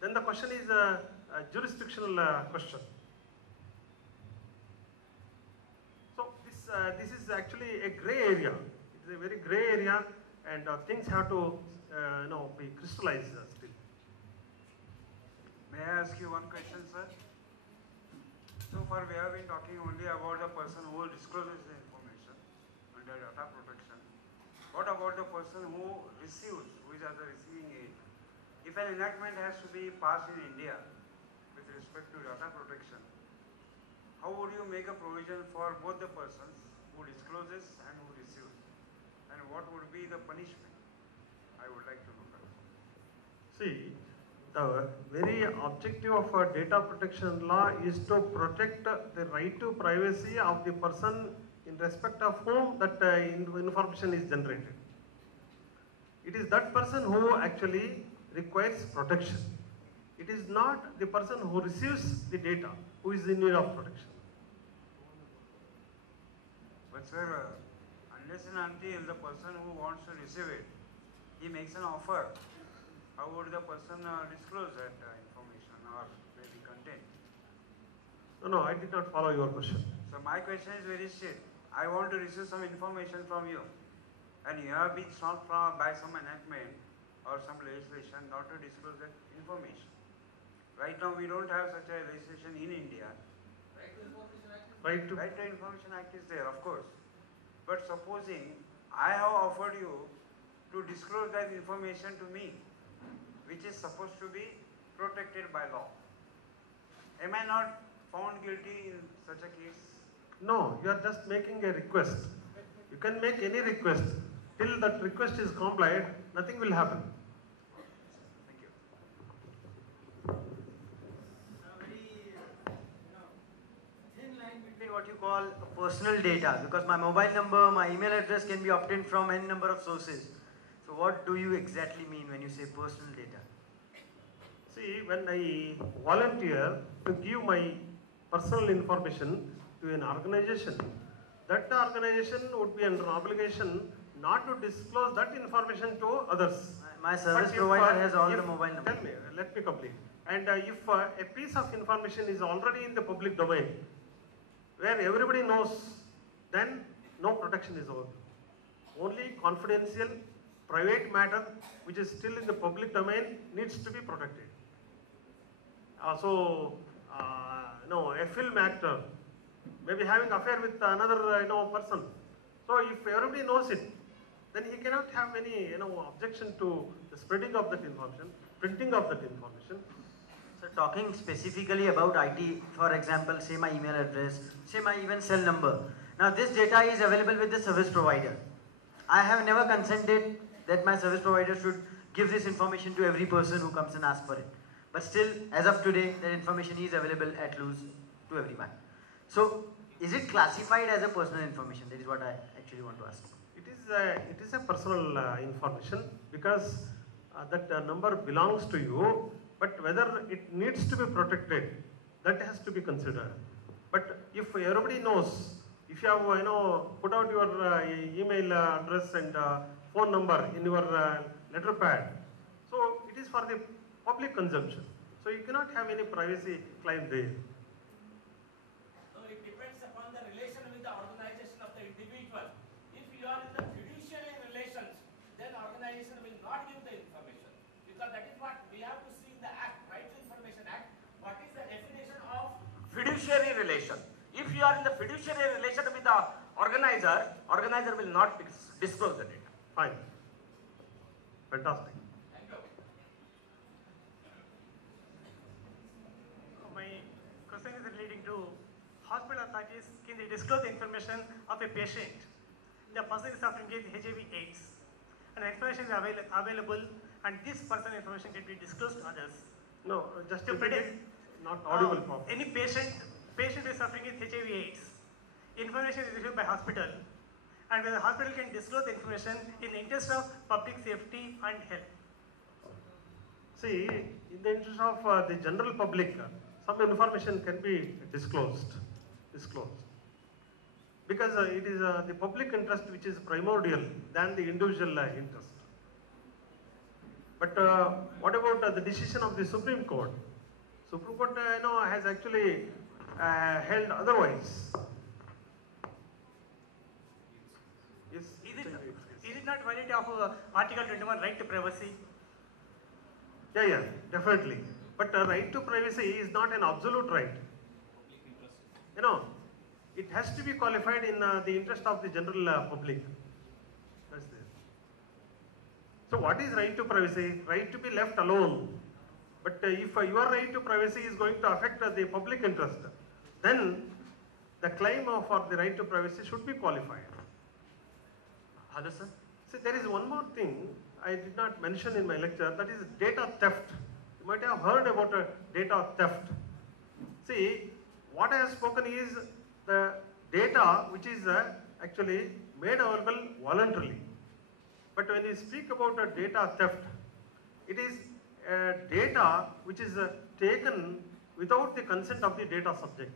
then the question is a jurisdictional question. So this is actually a grey area. It is a very grey area, and things have to be crystallized still. May I ask you one question, sir? So far we have been talking only about the person who discloses the information under data protection. What about the person who receives, who is at the receiving end? If an enactment has to be passed in India with respect to data protection, how would you make a provision for both the persons who discloses and who receives? And what would be the punishment? I would like to know that. See, the very objective of data protection law is to protect the right to privacy of the person in respect of whom that information is generated. It is that person who actually requires protection. It is not the person who receives the data who is in need of protection. But sir, unless and until the person who wants to receive it, he makes an offer, how would the person disclose that information or maybe content? No, I did not follow your question. So my question is very straight. I want to receive some information from you, and you have been stopped by some enactment or some legislation not to disclose that information. Right now we don't have such a legislation in India. Right to Information Act is there, of course. But supposing I have offered you to disclose that information to me, which is supposed to be protected by law, am I not found guilty in such a case? No, you are just making a request. You can make any request. Till that request is complied, nothing will happen. Thank you. A very thin line between what you call personal data, because my mobile number, my email address can be obtained from any number of sources. So what do you exactly mean when you say personal data? See, when I volunteer to give my personal information to an organization, that organization would be under obligation not to disclose that information to others. My service provider has all the mobile numbers. Tell me, let me complete. And if a piece of information is already in the public domain, where everybody knows, then no protection is over. Only confidential, private matter, which is still in the public domain, needs to be protected. A film actor may be having affair with another person. So if everybody knows it, then he cannot have any objection to the spreading of that information, printing of that information. So talking specifically about IT, for example, say my email address, say my even cell number. Now this data is available with the service provider. I have never consented that my service provider should give this information to every person who comes and asks for it. But still, as of today, that information is available at loose to everyone. So, is it classified as a personal information? That is what I actually want to ask. It is a personal information because that number belongs to you, but whether it needs to be protected, that has to be considered. But if everybody knows, if you have put out your email address and phone number in your letter pad, so it is for the public consumption. So you cannot have any privacy claim there. So it depends upon the relation with the organization of the individual. If you are in the fiduciary relations, then organization will not give the information. Because that is what we have to see in the Act, Right to Information Act. What is the definition of fiduciary relation? If you are in the fiduciary relation with the organizer will not disclose the data. Fine. Fantastic. Thank you. My question is relating to hospital authorities. Can they disclose the information of a patient? The person is suffering with HIV/AIDS, and the information is available, and this person information can be disclosed to others. No, just To predict, not audible properly. any patient is suffering with HIV/AIDS. Information is received by hospital, and the hospital can disclose the information in the interest of public safety and health. See, in the interest of the general public, some information can be disclosed. Because it is the public interest which is primordial than the individual interest. But what about the decision of the Supreme Court? Supreme Court, has actually held otherwise. Yes. Is it not valid of Article 21 right to privacy? Yeah, definitely. But right to privacy is not an absolute right. It has to be qualified in the interest of the general public. That's there. So what is right to privacy? Right to be left alone. But if your right to privacy is going to affect the public interest, then the claim for the right to privacy should be qualified. Hello, sir. See, there is one more thing I did not mention in my lecture, that is data theft. You might have heard about data theft. See, what I have spoken is the data which is actually made available voluntarily. But when you speak about data theft, it is data which is taken without the consent of the data subject.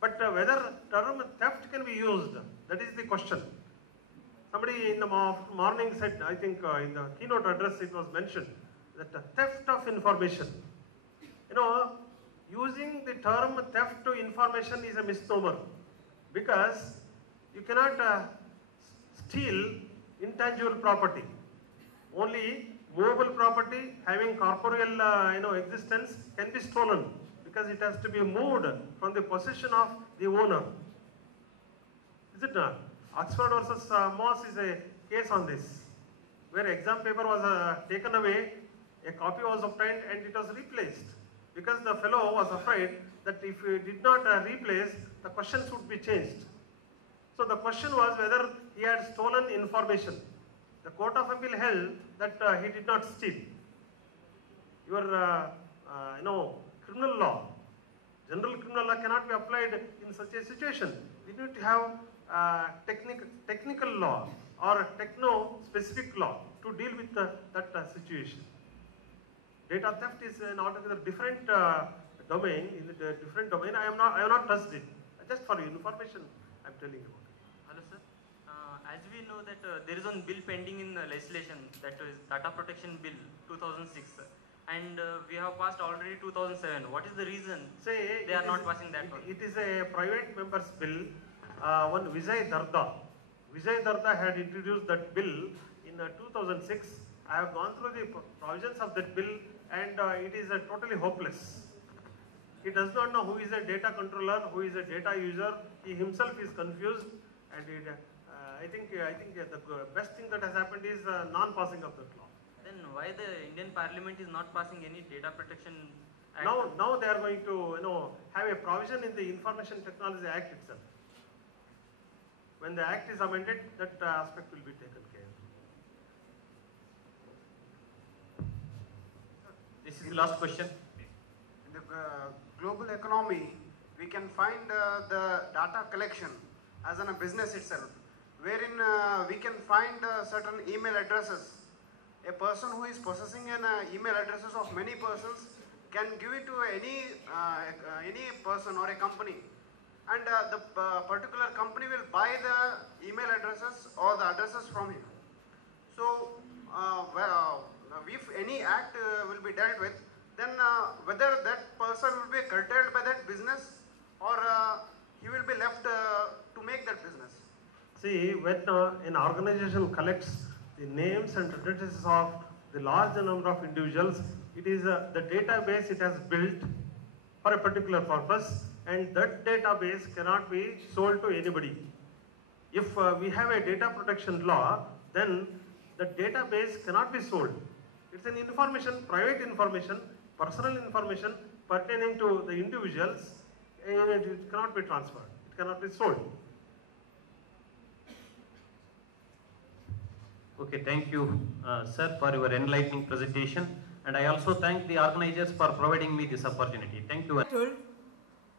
But whether term theft can be used, that is the question. Somebody in the morning said, I think in the keynote address it was mentioned, that the theft of information. Using the term theft to information is a misnomer, because you cannot steal intangible property. Only movable property having corporeal existence can be stolen, because it has to be moved from the possession of the owner. Is it not? Oxford versus Moss is a case on this, where exam paper was taken away, a copy was obtained and it was replaced, because the fellow was afraid that if he did not replace, the questions would be changed. So the question was whether he had stolen information. The Court of Appeal held that he did not steal. Your criminal law, general criminal law cannot be applied in such a situation. We need to have technical law or techno-specific law to deal with that situation. Data theft is an altogether different domain. In a different domain, I have not touched it. Just for your information, I am telling you about it. Hello, sir. As we know that there is one bill pending in legislation, that is Data Protection Bill 2006, and we have passed already 2007. What is the reason they are not passing that one? It is a private member's bill. One Vijay Darda. Vijay Darda had introduced that bill in 2006. I have gone through the provisions of that bill, and it is totally hopeless. He does not know who is a data controller, who is a data user. He himself is confused, and I think the best thing that has happened is non-passing of that law. Then why the Indian Parliament is not passing any data protection act? Now they are going to have a provision in the Information Technology Act itself. When the act is amended, that aspect will be taken care of. This is the last question. In the global economy, we can find the data collection as in a business itself, wherein we can find certain email addresses. A person who is possessing an email addresses of many persons can give it to any person or a company, and the particular company will buy the email addresses or the addresses from him. So if any act will be dealt with, then whether that person will be curtailed by that business, or he will be left to make that business. See, when an organization collects the names and addresses of the large number of individuals, it is the database it has built for a particular purpose, and that database cannot be sold to anybody. If we have a data protection law, then the database cannot be sold. It's an information, private information, personal information pertaining to the individuals, and it cannot be transferred. It cannot be sold. Okay, thank you, sir, for your enlightening presentation. And I also thank the organizers for providing me this opportunity. Thank you.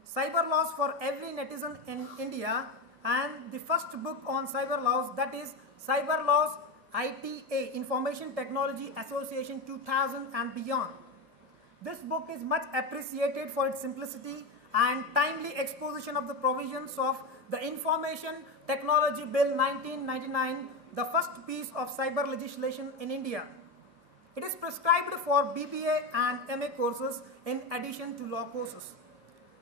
Cyber Laws for Every Netizen in India, and the first book on cyber laws, that is Cyber Laws ITA, Information Technology Association 2000 and beyond. This book is much appreciated for its simplicity and timely exposition of the provisions of the Information Technology Bill 1999, the first piece of cyber legislation in India. It is prescribed for BBA and MA courses in addition to law courses.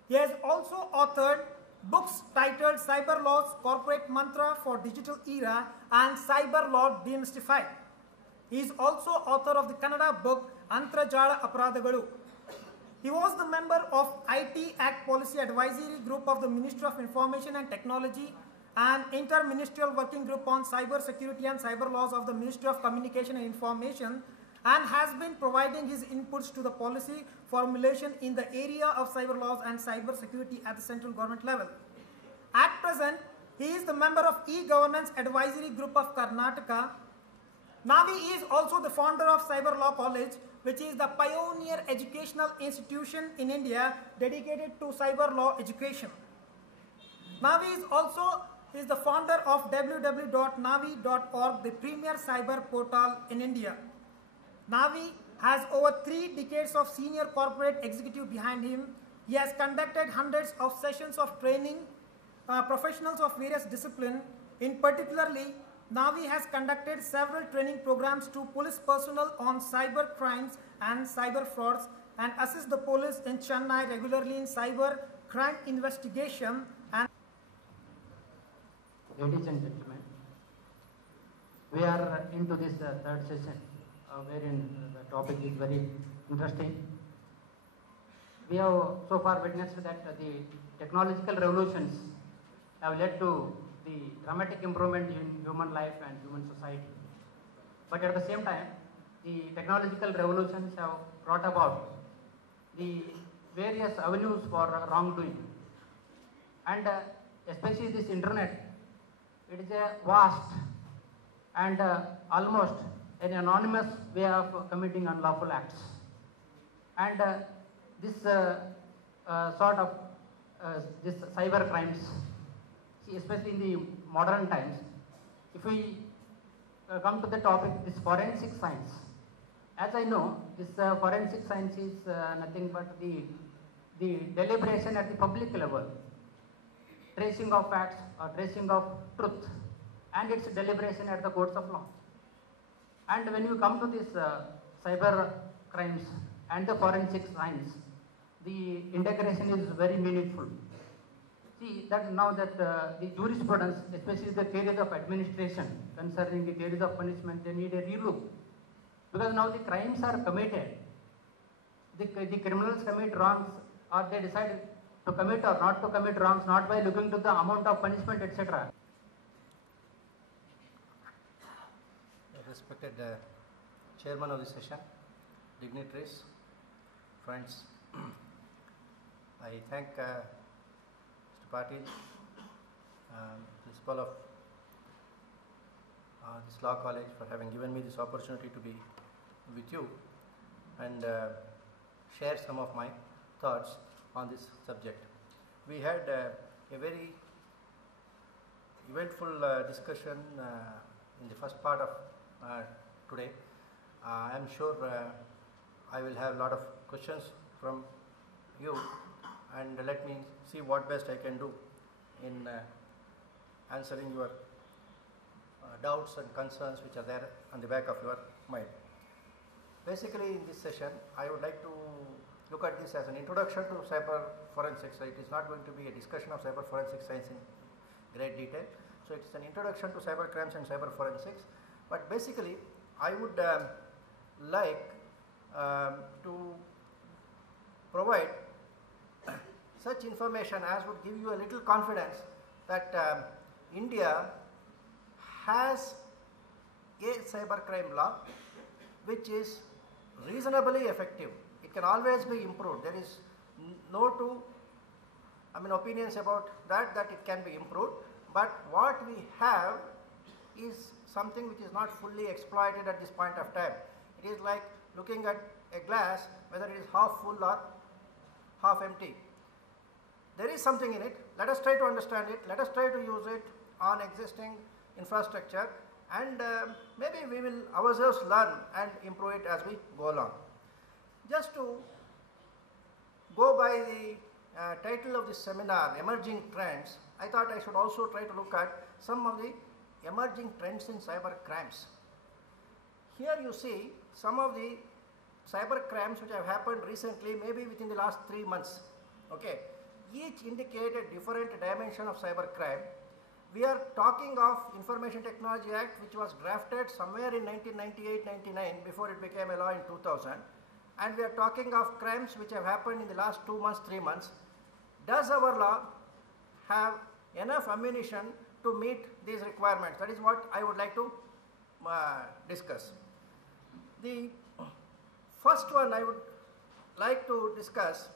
He has also authored books titled Cyber Laws, Corporate Mantra for Digital Era and Cyber Law Demystified. He is also author of the Kannada book Antarjala Aparadagalu. He was the member of IT Act Policy Advisory Group of the Ministry of Information and Technology and Inter-Ministerial Working Group on Cyber Security and Cyber Laws of the Ministry of Communication and Information, and has been providing his inputs to the policy formulation in the area of cyber laws and cyber security at the central government level. At present, he is the member of E-Governance Advisory Group of Karnataka. Navi is also the founder of Cyber Law College, which is the pioneer educational institution in India dedicated to cyber law education. Navi is also the founder of www.navi.org, the premier cyber portal in India. Navi has over 3 decades of senior corporate executive behind him. He has conducted hundreds of sessions of training professionals of various disciplines. In particularly, Navi has conducted several training programs to police personnel on cyber crimes and cyber frauds, and assists the police in Chennai regularly in cyber crime investigation. And ladies and gentlemen, we are into this third session, wherein the topic is very interesting. We have so far witnessed that the technological revolutions have led to the dramatic improvement in human life and human society. But at the same time, the technological revolutions have brought about the various avenues for wrongdoing. And especially this internet, it is a vast and almost an anonymous way of committing unlawful acts. And this sort of this cyber crimes, especially in the modern times, if we come to the topic, this forensic science. As I know, this forensic science is nothing but the deliberation at the public level, tracing of facts or tracing of truth, and its deliberation at the courts of law. And when you come to this cyber crimes and the forensic science, the integration is very meaningful. See that now that the jurisprudence, especially the theories of administration concerning the theories of punishment, they need a relook. Because now the crimes are committed, the criminals commit wrongs, or they decide to commit or not to commit wrongs, not by looking to the amount of punishment, etc. Respected chairman of the session, dignitaries, friends, I thank Mr. Patil, principal of this law college, for having given me this opportunity to be with you and share some of my thoughts on this subject. We had a very eventful discussion in the first part of today. I am sure I will have a lot of questions from you, and let me see what best I can do in answering your doubts and concerns which are there on the back of your mind. Basically, in this session, I would like to look at this as an introduction to cyber forensics. So it is not going to be a discussion of cyber forensic science in great detail. So it is an introduction to cyber crimes and cyber forensics. But basically, I would like to provide such information as would give you a little confidence that India has a cybercrime law which is reasonably effective. It can always be improved. There is no two opinions about that it can be improved. But what we have is something which is not fully exploited at this point of time. It is like looking at a glass, whether it is half full or half empty. There is something in it. Let us try to understand it. Let us try to use it on existing infrastructure, and maybe we will ourselves learn and improve it as we go along. Just to go by the title of this seminar, Emerging Trends, I thought I should also try to look at some of the emerging trends in cyber crimes. Here you see some of the cyber crimes which have happened recently, maybe within the last 3 months. Okay, each indicate a different dimension of cyber crime. We are talking of Information Technology Act, which was drafted somewhere in 1998-99 before it became a law in 2000, and we are talking of crimes which have happened in the last 2 months, 3 months. Does our law have enough ammunition to meet these requirements? That is what I would like to discuss. The first one I would like to discuss.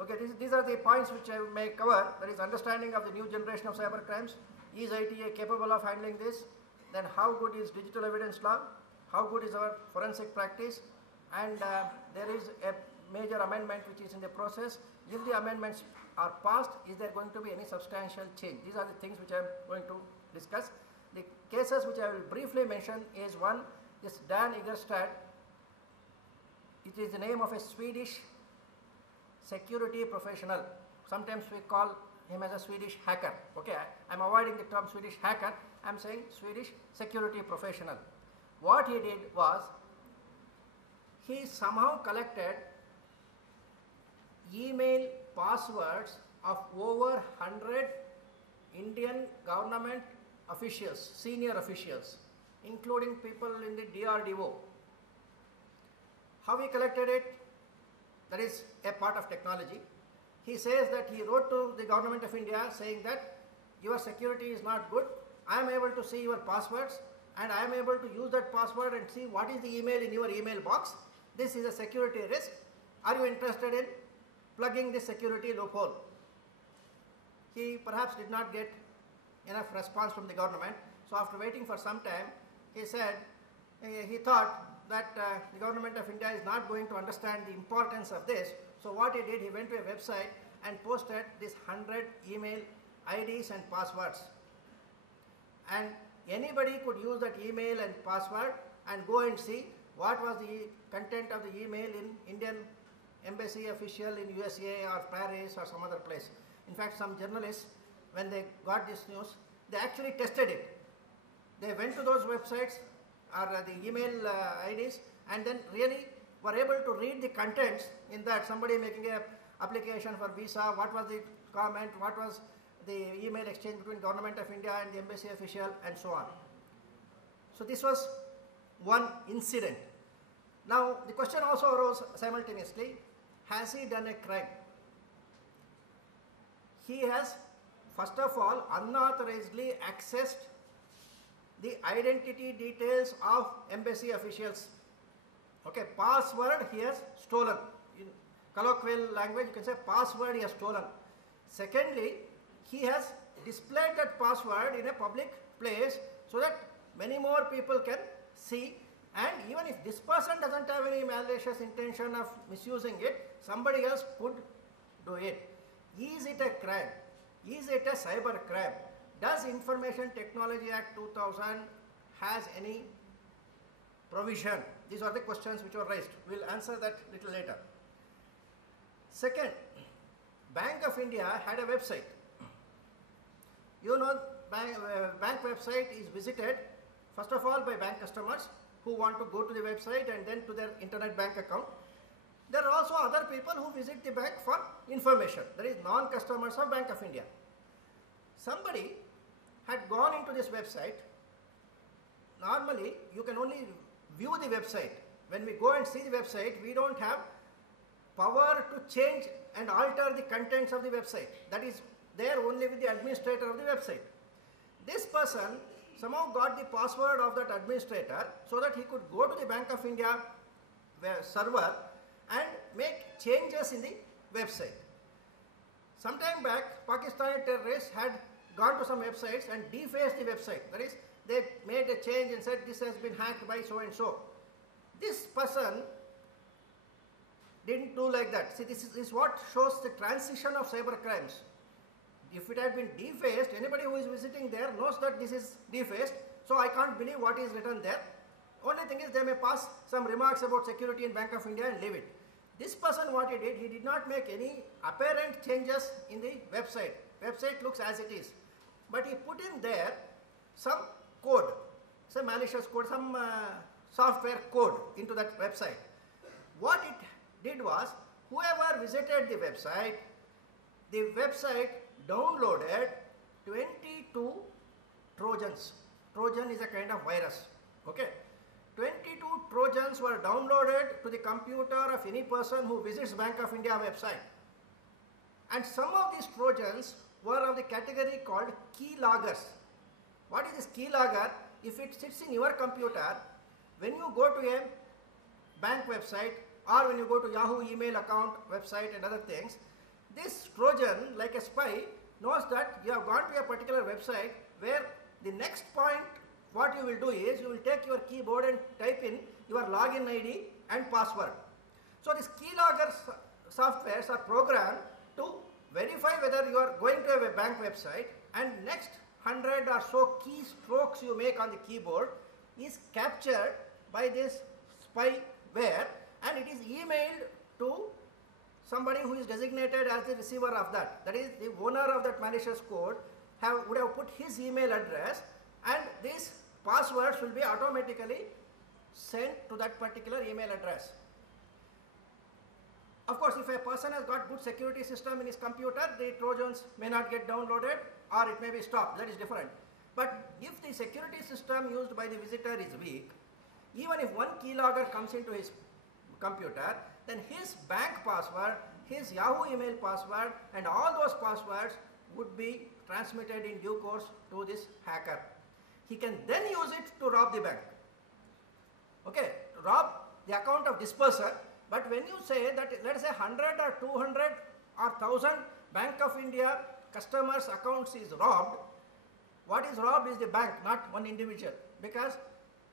Okay, these are the points which I may cover. That is understanding of the new generation of cyber crimes. Is ITA capable of handling this? Then how good is digital evidence law? How good is our forensic practice? And there is a major amendment which is in the process. If the amendments are passed, is there going to be any substantial change? These are the things which I am going to discuss. The cases which I will briefly mention is one, this Dan Igerstad. It is the name of a Swedish security professional. Sometimes we call him as a Swedish hacker. Okay, I am avoiding the term Swedish hacker. I am saying Swedish security professional. What he did was, he somehow collected email passwords of over 100 Indian government officials, senior officials, including people in the DRDO. How he collected it? That is a part of technology. He says that he wrote to the government of India saying that your security is not good. I am able to see your passwords and I am able to use that password and see what is the email in your email box. This is a security risk. Are you interested in plugging this security loophole? He perhaps did not get enough response from the government. So after waiting for some time, he said, he thought that the government of India is not going to understand the importance of this. So what he did, he went to a website and posted this 100 email IDs and passwords. And anybody could use that email and password and go and see what was the content of the email in Indian embassy official in USA or Paris or some other place. In fact, some journalists, when they got this news, they actually tested it. They went to those websites or the email IDs and then really were able to read the contents in that. Somebody making a application for visa, what was the comment, what was the email exchange between government of India and the embassy official, and so on. So this was one incident. Now the question also arose simultaneously, has he done a crime? He has, first of all, unauthorizedly accessed the identity details of embassy officials. Okay, password he has stolen. In colloquial language, you can say password he has stolen. Secondly, he has displayed that password in a public place so that many more people can see, and even if this person doesn't have any malicious intention of misusing it, somebody else could do it. Is it a crime? Is it a cyber crime? Does Information Technology Act 2000 has any provision? These are the questions which were raised. We will answer that little later. Second, Bank of India had a website. You know, bank website is visited first of all by bank customers who want to go to the website and then to their internet bank account. There are also other people who visit the bank for information. That is non-customers of Bank of India. Somebody had gone into this website. Normally, you can only view the website. When we go and see the website, we don't have power to change and alter the contents of the website. That is there only with the administrator of the website. This person somehow got the password of that administrator so that he could go to the Bank of India server and make changes in the website. Some time back, Pakistani terrorists had gone to some websites and defaced the website. That is, they made a change and said this has been hacked by so and so. This person didn't do like that. See, this is what shows the transition of cyber crimes. If it had been defaced, anybody who is visiting there knows that this is defaced, so I can't believe what is written there. Only thing is they may pass some remarks about security in Bank of India and leave it. This person, what he did not make any apparent changes in the website. Website looks as it is. But he put in there some code. some malicious code, some software code into that website. What it did was, whoever visited the website downloaded 22 Trojans. Trojan is a kind of virus. Okay. 22 Trojans were downloaded to the computer of any person who visits Bank of India website. And some of these Trojans were of the category called keyloggers. What is this keylogger? If it sits in your computer, when you go to a bank website or when you go to Yahoo email account website and other things, this Trojan, like a spy, knows that you have gone to a particular website where the next point what you will do is you will take your keyboard and type in your login ID and password. So these keylogger softwares are programmed to verify whether you are going to a bank website, and next 100 or so keystrokes you make on the keyboard is captured by this spyware, and it is emailed to somebody who is designated as the receiver of that. That is, the owner of that malicious code would have put his email address, and these passwords will be automatically sent to that particular email address. Of course, if a person has got good security system in his computer, the Trojans may not get downloaded or it may be stopped. That is different. But if the security system used by the visitor is weak, even if one keylogger comes into his computer, then his bank password, his Yahoo email password, and all those passwords would be transmitted in due course to this hacker. He can then use it to rob the bank. Okay, to rob the account of disperser. But when you say that, let us say 100 or 200 or 1000 Bank of India customers' accounts is robbed, what is robbed is the bank, not one individual, because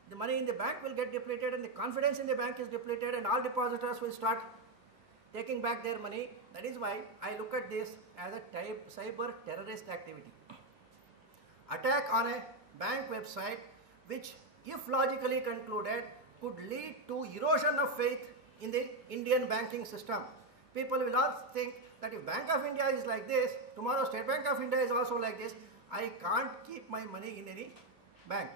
the money in the bank will get depleted and the confidence in the bank is depleted and all depositors will start taking back their money. That is why I look at this as a type cyber terrorist activity. Attack on a bank website which, if logically concluded, could lead to erosion of faith in the Indian banking system. People will all think that if Bank of India is like this, tomorrow State Bank of India is also like this, I can't keep my money in any bank.